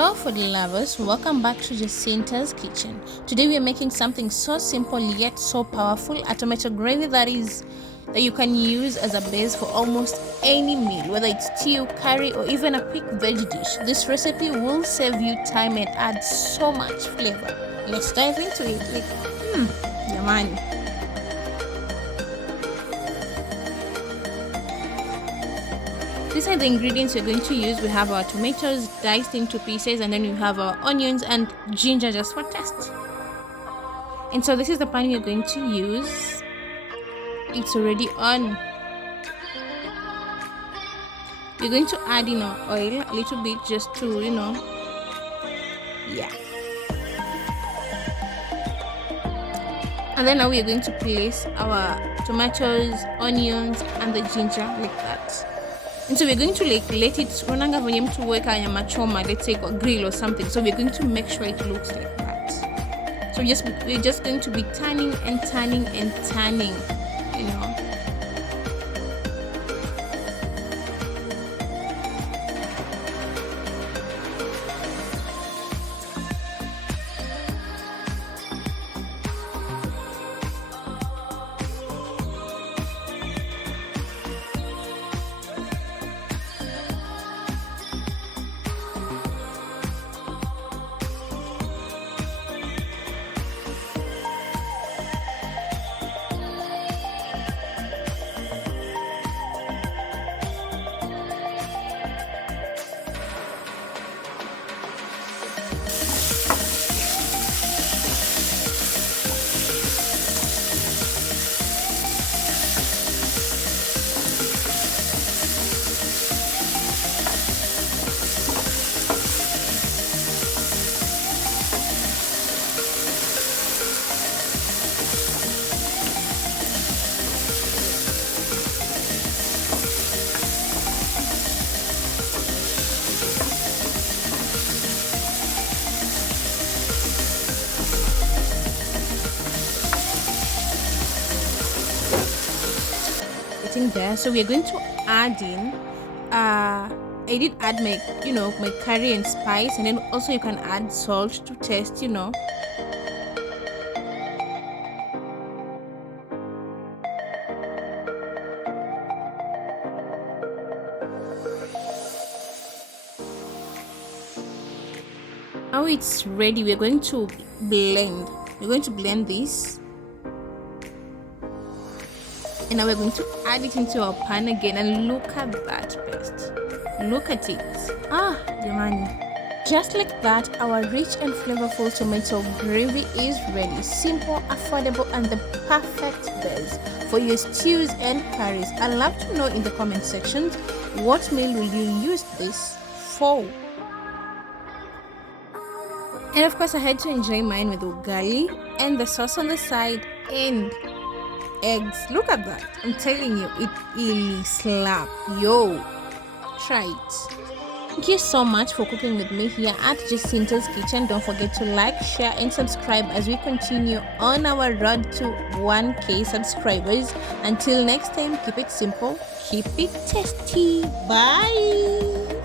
Hello food lovers, welcome back to Jacinta's kitchen. Today we are making something so simple yet so powerful, a tomato gravy that you can use as a base for almost any meal, whether it's stew, curry or even a quick veggie dish. This recipe will save you time and add so much flavor. Let's dive into it. Yamani. These are the ingredients we're going to use. We have our tomatoes diced into pieces, and then we have our onions and ginger just for taste. And so this is the pan we're going to use. It's already on. We're going to add in our oil a little bit just to, yeah. And then now we are going to place our tomatoes, onions and the ginger like that. And so we're going to let it let's say or grill or something. So we're going to make sure it looks like that. So we're just going to be turning and turning and turning, there. So we're going to add in I did add my curry and spice, and then also you can add salt to taste. Now it's ready. We're going to blend this. And now we're going to add it into our pan again, and look at that paste. Look at it. Yamani. Just like that, our rich and flavorful tomato gravy is ready. Simple, affordable, and the perfect base for your stews and curries. I'd love to know in the comment section, what meal will you use this for? And of course, I had to enjoy mine with ugali and the sauce on the side and eggs. Look at that. I'm telling you, it really slap. Yo, try it. Thank you so much for cooking with me here at Jacinta's kitchen. Don't forget to like, share and subscribe as we continue on our road to 1K subscribers. Until next time, keep it simple, keep it tasty. Bye.